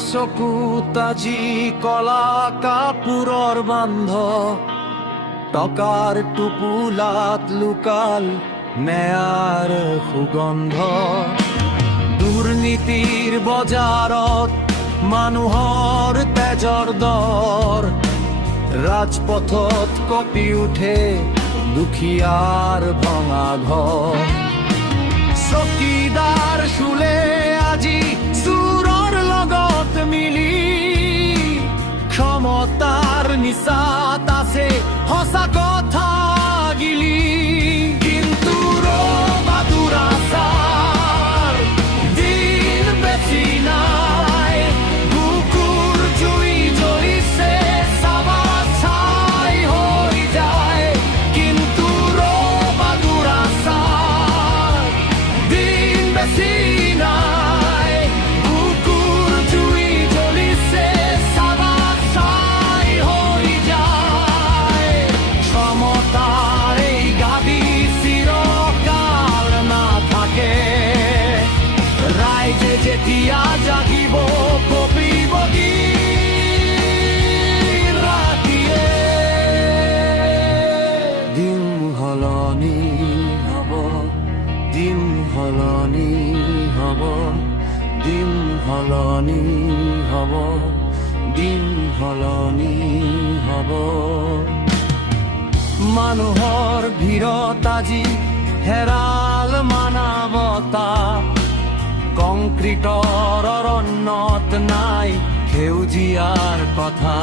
চকুত আজি কলা কাপোৰৰ বান্ধ টকাৰ টোপোলাত লুকাল নেয়াৰ সুগন্ধ দুৰ্নীতিৰ বজাৰত মানুহৰ তেজৰ দৰ ৰাজপথত কঁপি উঠে দুখীয়াৰ ভঙা ঘৰ চকীদাৰ শুলে আজি চোৰৰ লগত মিলি ক্ষমতাৰ নিচাত আছে সঁচা কথা গিলি কিন্তু ৰবা দুৰাচাৰ দিন বেছি নাই বুকুৰ জুই জ্বলিছে চাবা ছাই হৈ যায় কিন্তু ৰবা দুৰাচাৰ দিন বেছি নাই বুকুৰ জুই জ্বলিছে চাবা ছাই হৈ যায় ক্ষমতাৰ এই গাদী চিৰকাল নাথাকে ৰাইজে যেতিয়া জাগিব কঁপিব দিন ৰাতিয়ে দিন সলনি হ'ব দিন সলনি হ'ব দিন সলনি হ'ব দিন সলনি হ'ব মানুহৰ ভিৰত আজি হেৰাল মানৱতা কংক্ৰিটৰ অৰণ্যত নাই সেউজীয়াৰ কথা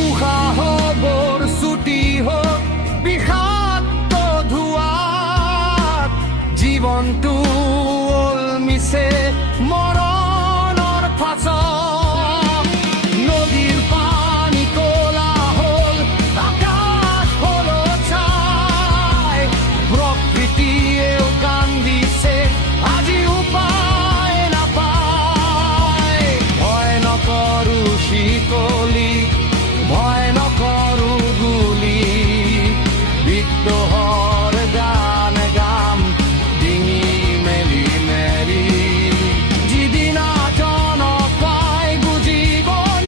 উশাহবোৰ ছুটি হওক বিষাক্ত ধোঁৱাত জীৱনটো